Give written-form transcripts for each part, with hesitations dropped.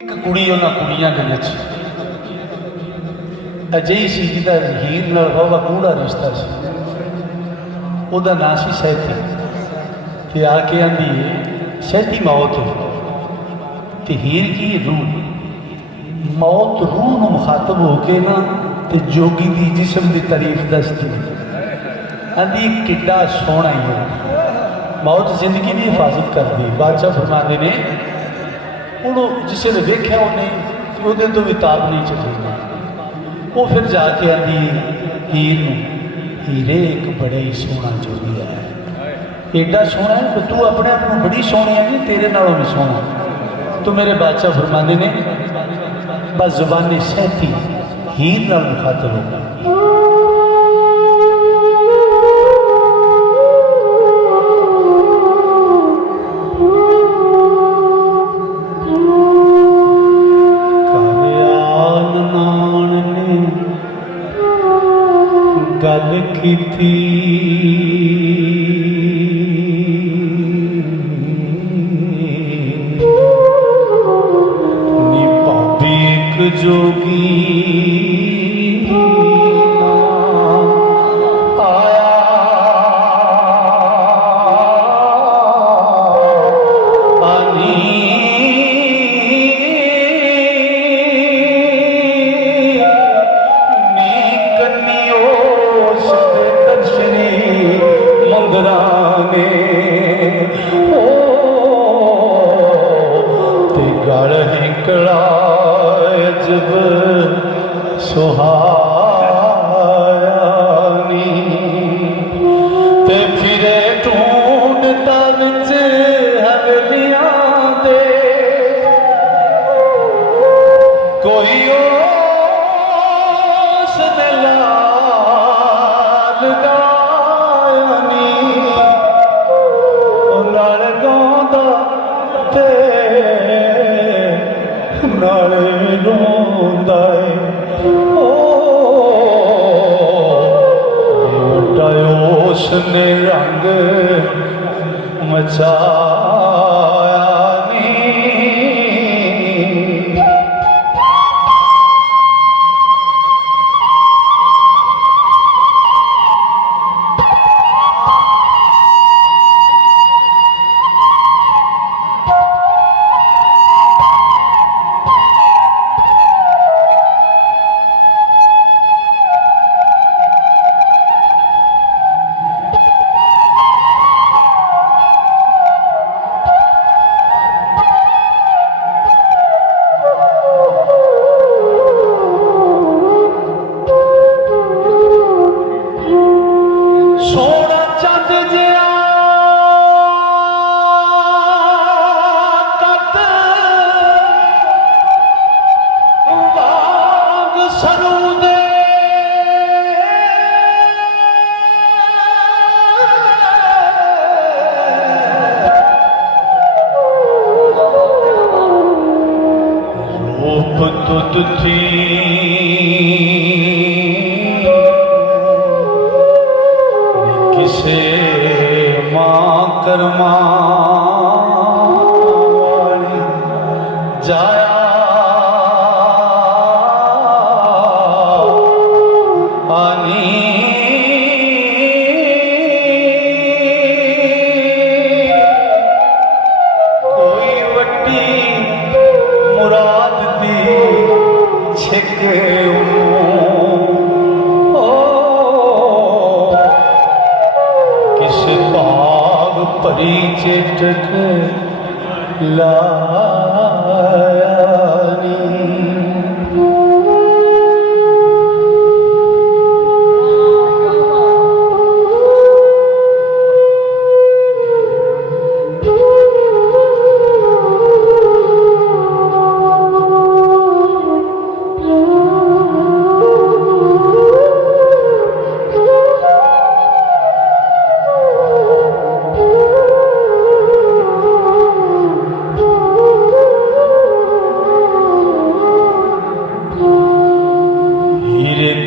एक कुड़ी उन्होंने कुड़ियां के विच अजिही सी जिहदा हीर नाल बहुत गूढ़ा रिश्ता सी। उहदा नाम सी सैती। ते आके आंदी सैती मौत ते हीर की रूह। मौत रूह नूं मुखातब होके ना ते जोगी दी जिस्म की तारीफ दसदी आंदी किड्डा सोहना ही है। मौत जिंदगी की हिफाजत करती। बादशाह फरमाते ने उन्होंने जिसे ने वेख्या उन्हें वो तो भी ताब नहीं चली। वो फिर जाके आती हीर नूं, हीरे एक बड़े ही सोहना जोगी है, एडा सोहना है कि तू अपने आप को बड़ी सोहनी है नहीं तेरे नालों भी सोहना। तो मेरे बादशाह फरमाते ने बस जुबानी सहती हीर नाल मुखातब होगा। गल कीती नी भाभी एक जोगी आया आनी जब सुहानी ते फिरे ढूंढता विच हवेलियां दे कोई उसने लाल गाया नी नाल गांदा ते नाले रोंदा है। उसने रंग मचाया नी। तुद थी किसे मां कर्मा जाया आनी कोई वड्डी मुराद दी छिके किस भाग परी चेटक लाया नी।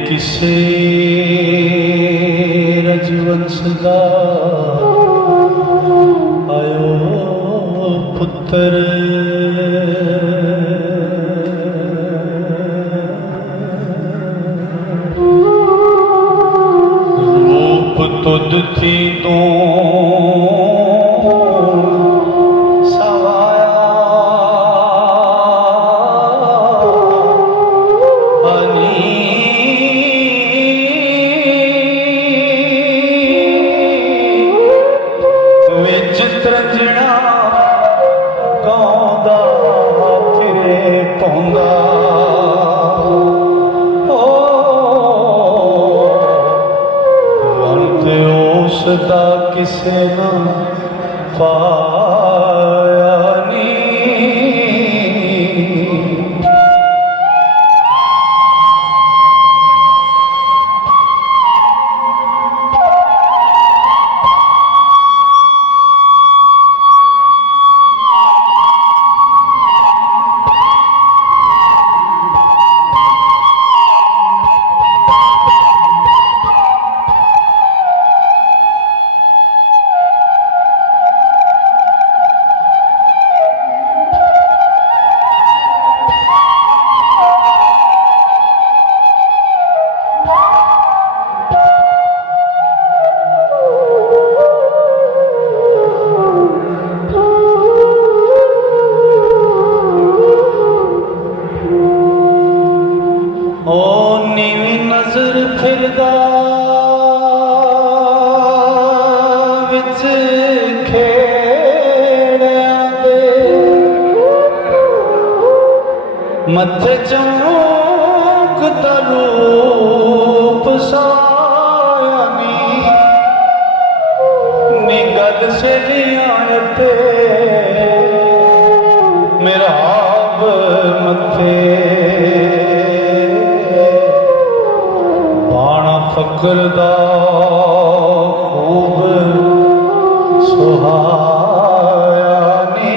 किसे रजवंश दा आयो पुत्र किसे न पाया नी। फिरदा विच खेड़िया दे मथे चौंकदा रूप साया नी गल सेलियां ते मेरा आप मथे फकर दा खूब सुहाया नी।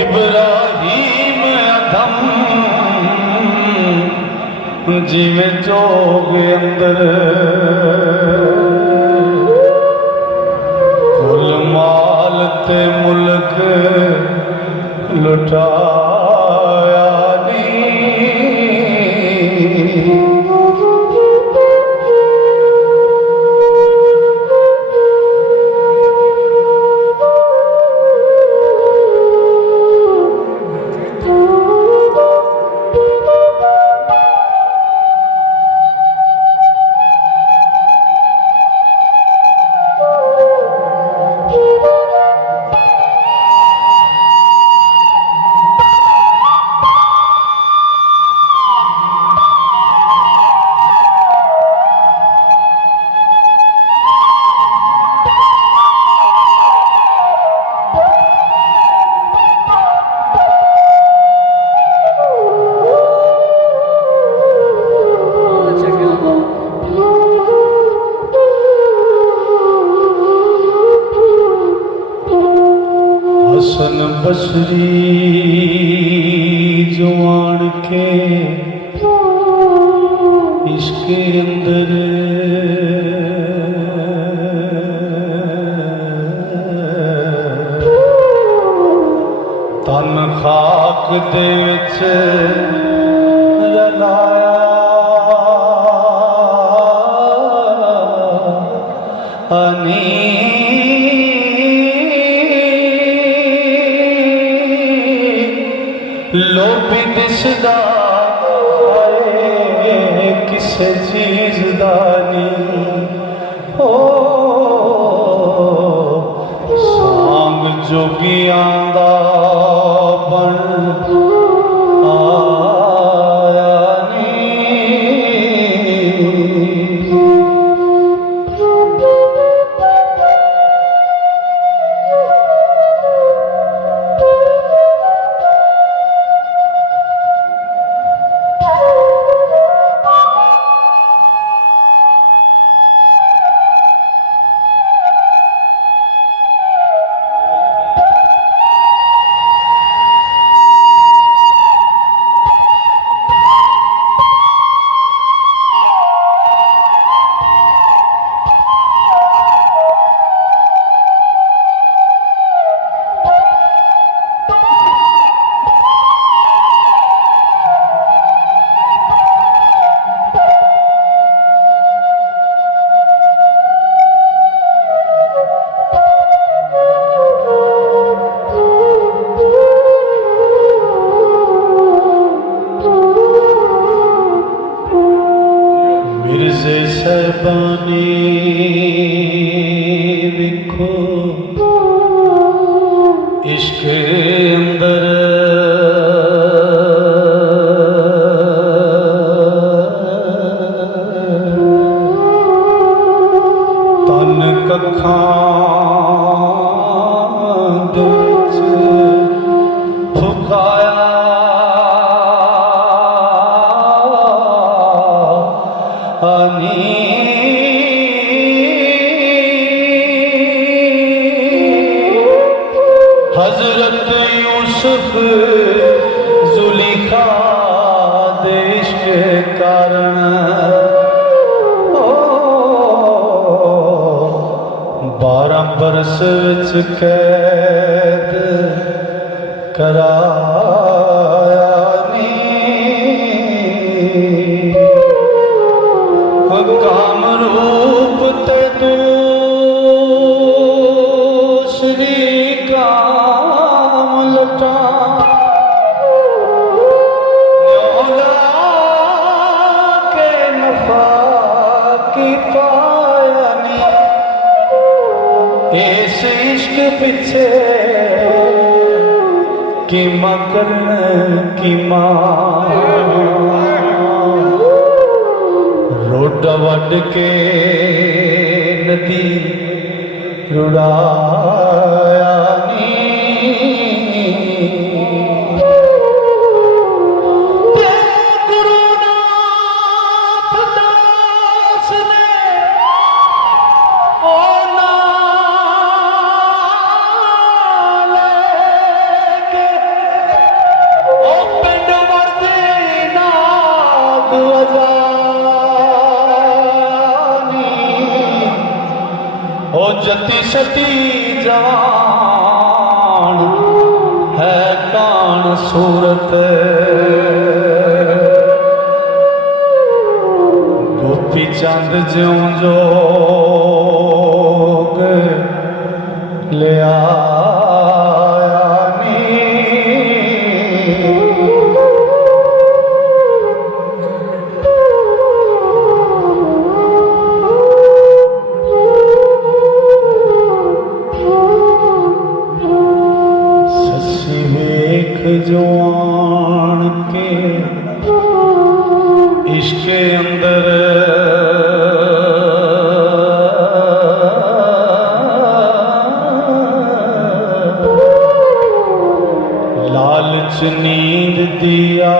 इब्राहिम अधम जीवे जोग अंदर कुल माल ते मुल्क लुटाया नी। हसन बसरी जवान के इसके अंदर तन खाक दे विच रलाया अनी। लोभी दिसदा किसे चीज दा नहीं ओ सांग जोगियां दा बन आया नी। सुखाया आनी हजरत यूसुफ जुलेखा देश के कारण बारह बरस विच कैद कराया नी काम रूप ते दूसरी काम लटा के नफा की पाया नी इस इश्क पिछे कि मकन की मां रोड वड के नदी रुड़ाया नी ओ जती सती जवान है कान सूरत गोपी चंद ज्यों जोग ले आया नी जवान के इश्क अंदर लालच नींद दिया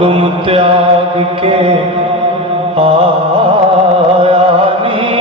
हुक्म त्याग के आया नी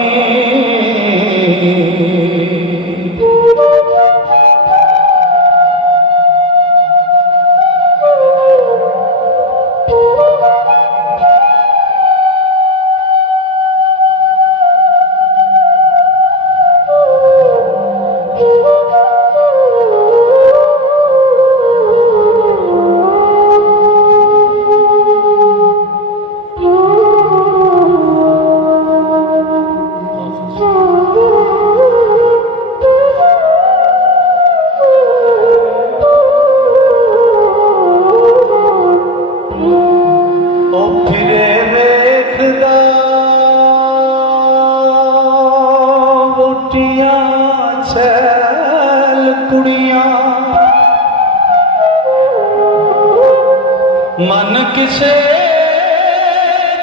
मन किसे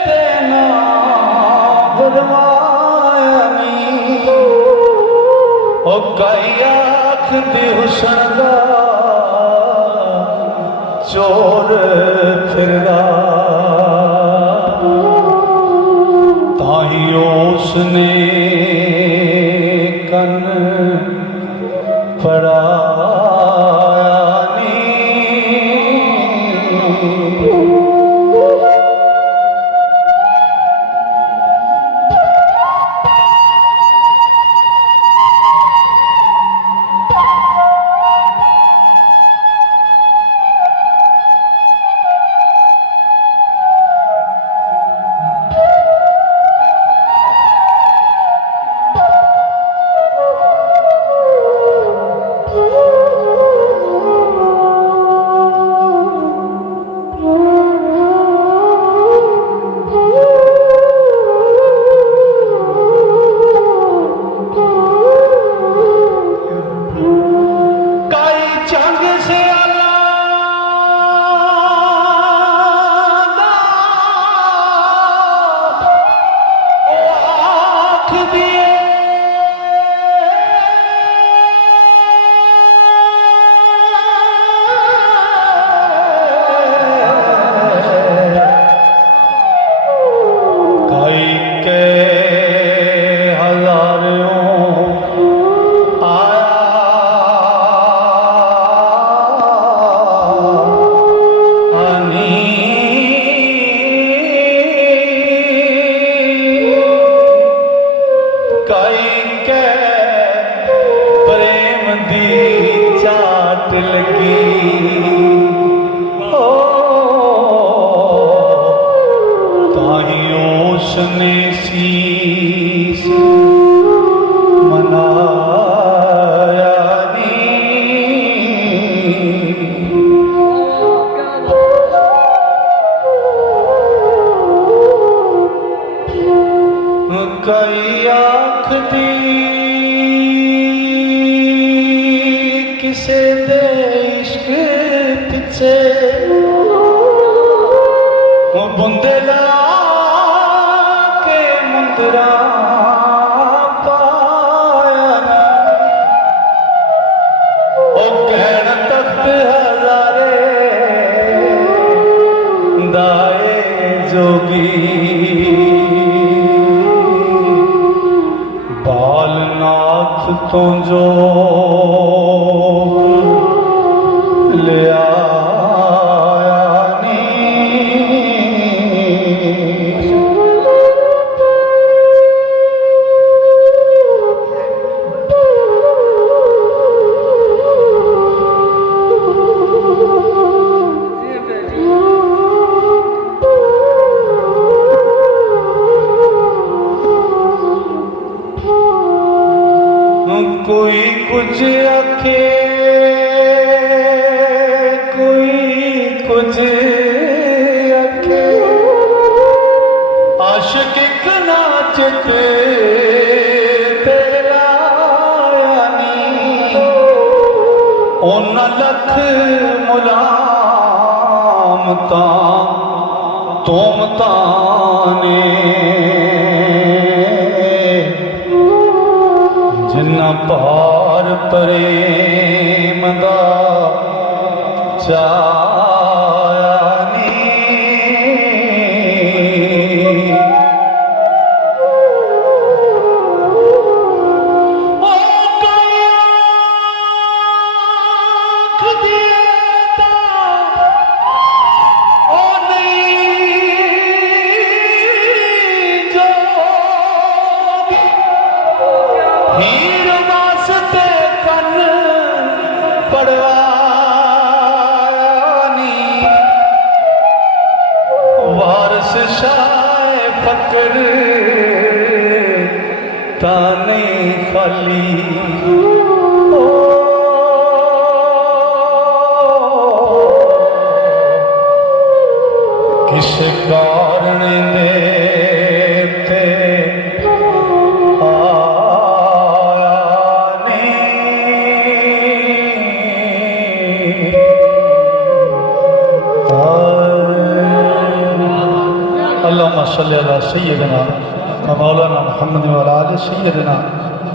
तेना गुरवाया नी ओ कई आख दी हुसन दा चोर फिरदा ताही उसने कन पड़ा कई आँख दी किसे दे इश्क पिछे वो बुंदे ला के मुंदरा पाया ना ओ कहन तख्त हजारे दाए जोगी बालनाथ तो जो ले आया नी कोई कुछ आखे कोई कुछ आखे आशिक एक नाचत तेरा यानी ओन लख मुलामता तुमता ने जिन्ना पार प्रेम दा चाया नी ओ कोई आँख देता ओ नहीं जो हीर वास्ते कन पड़वानी वारस शाह फकर ताने खाली ओ किस कारण दे अल्लाहुम्मा सल्ली अला सय्यिदना व मौलाना मुहम्मद व अला आलि सय्यिदना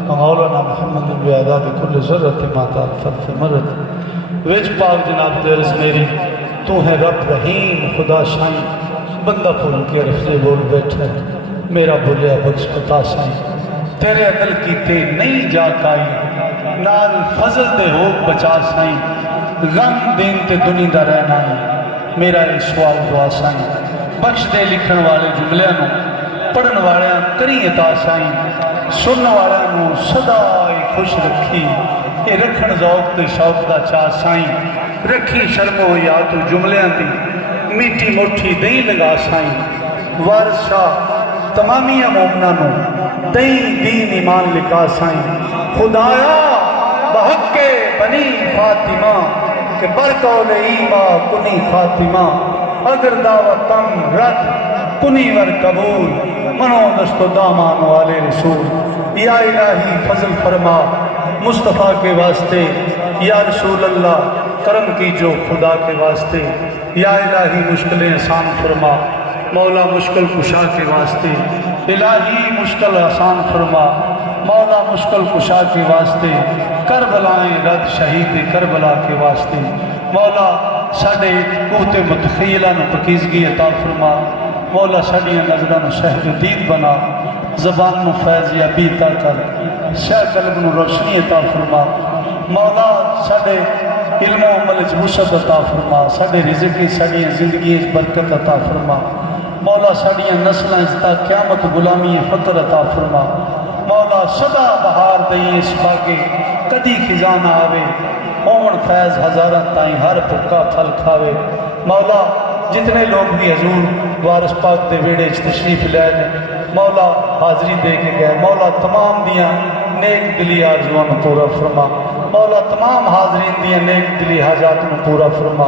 व मौलाना मुहम्मद व आदाब कुल ज़र्रत मा तअफ़फ़ मरद विच पाक जनाब दर्ज मेरी तू है रब रहीम खुदा शाही बंदा भूल के रफले बोल बैठा मेरा बोलिया बख्श पता साईं तेरे अदल कीते नहीं जा काई नाल फजल दे हो बचा साईं गम दिन ते दुनी दा रहना है मेरा ये सवाल दुआ साईं बख्श दे लिखण वाले जुमलियां नूं पढ़न वालियां करी अता साईं सुनन वालियां नूं सदा ही खुश रखी ये रखण ज़ौक ते शौक दा चा साईं रखी शर्मो या तू जुमलियां दी मीठी मुठी दही लगा साईं वारिस शाह तमामिया मोमना नूं दही दीन ईमान लिखा साईं खुदाया बहक्के बनी फातिमा के बरकौले ईमा कुनी फातिमा अगर दावा कम रद कुनी वर कबूल मनो दस्तो दामान वाले रसूल या इलाही फजल फरमा मुस्तफ़ा के वास्ते या रसूल अल्लाह करम की जो खुदा के वास्ते या इलाही मुश्किलें आसान फरमा मौला मुश्किल कुशा के वास्ते इलाही मुश्किल आसान फरमा मौला मुश्किल कुशा के वास्ते करबलाएं रद शहीद करबला के वास्ते मौला साडे कुते मुतखीला नूं पकीज़गी अता फरमा मौला साडियां नज़रां नूं शहदीद बना ज़बान नूं फैज़ याबी अता कर शह कल्ब नूं रोशनी अता फरमा मौला साडे इल्म अमल च वुसअत अता फरमा साडे रिज़्क़ साडियां ज़िंदगी च बरकत अता फरमा मौला साडियां नस्लां च ता क़यामत गुलामी फ़क्र अता फरमा मौला सदा बहार दई इस बागे कदी खिज़ा ना आवे ओमन फैज़ हज़ारां ताईं हर भुक्का फल खावे मौला जितने लोग भी हजूर वारिस पाक के वेड़े तशरीफ लाए ने मौला हाज़री दे के गए मौला तमाम दियाँ नेक दिली आरज़ुआं नूं पूरा फरमा मौला तमाम हाज़रीन दियाँ नेक दिली हाजात नूं पूरा फरमा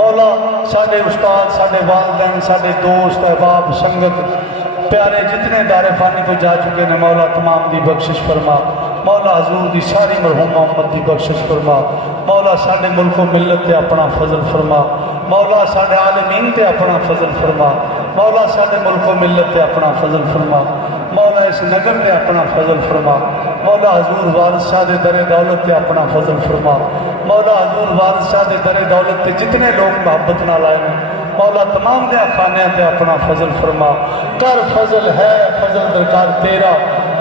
मौला साडे उस्ताद साडे वालिदैन साडे दोस्त अहबाब संगत प्यारे जितने दारे फानी को जा चुके ने मौला तमाम दी बख्शिश फरमा। मौला हजूर दी सारी मरहूमा उम्मत दी बख्शिश फरमा। मौला साडे मुल्को मिलत ते अपना फजल फरमा। मौला साडे आलमीन ते अपना फजल फरमा। मौला साडे मुल्को मिलत ते अपना फजल फरमा। मौला इस नगर ते अपना फजल फरमा। मौला हजूर वारशाह दे दरे दौलत ते अपना फजल फरमा। मौला हजूर वारशाह दे दरे दौलत ते जितने लोग मोहब्बत नाल आए हैं मौला तमाम दे खाने ते अपना फजल फरमा। कर फजल है फजल दरकार तेरा,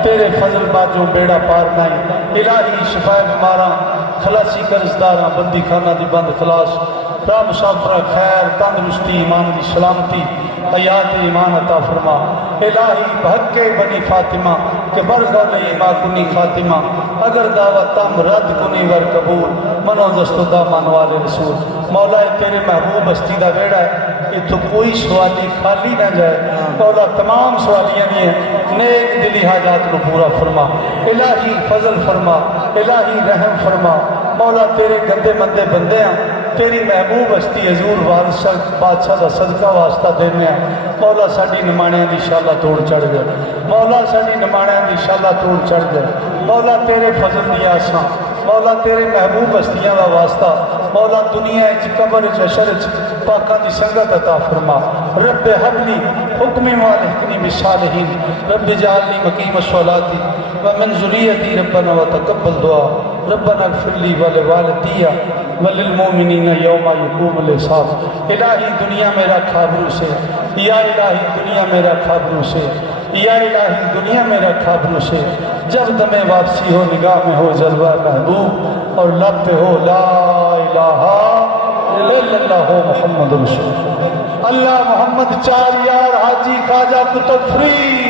तेरे फजल बाजों बेड़ा पार नहीं। इलाही शिफाए बीमारा खलासी कर्जदारा बंदी खाना दी बंद खलास राम मुसाफरा खैर तंदरुस्ती ईमान की सलामती हयात ईमान अता फरमा। इलाही बहके बनी फातिमा के बरगौले ईमा कुनी खातिमा अगर दावा तम रद्द कुनी वर कबूल मनो दस्तुदा मन वाले रसूल। मौला तेरे महबूब बस्ती का वेड़ा है इतो कोई सवाली खाली ना जाए। मौला तमाम सवालियां दी नेक दिली हाजात को पूरा फरमा। इलाही फजल फरमा, इलाही रहम फरमा। मौला तेरे गंदे मंदे बंदे हैं तेरी महबूब हस्ती हजूर वारसा बादशाह का सदका वास्ता देने। मौला साडी नमाणियां की शाला तोड़ चढ़ गए। मौला साडी नमाणियां की शाला तोड़ चढ़ गए। मौला तेरे फजल दी आसा मौला तेरे महबूब हस्तियां का वास्ता मौला दुनिया कबर अशर पाका की संगत अता फरमा। रब हबली हुक्मी वालहिकनी बिसालिहीन रब जालनी मकीम सलाती व मिन ज़ुर्रियती रब्बना व तक़ब्बल दुआ रब्बना इग़फ़िरली व लिवालिदिया व लिलमुमिनीना यौमा यक़ूमुल हिसाब। इलाही दुनिया मेरा खाबरू से, या इलाही दुनिया मेरा खाबरू से, या इलाही दुनिया मेरा खाबरू से। जब दमे वापसी हो निगाह में हो जलवा महबूब और लब पे हो ला इलाहा इल्लल्लाह मुहम्मद रसूल अल्लाह मोहम्मद चार यार हाजी ख्वाजा कुतुब फरीद।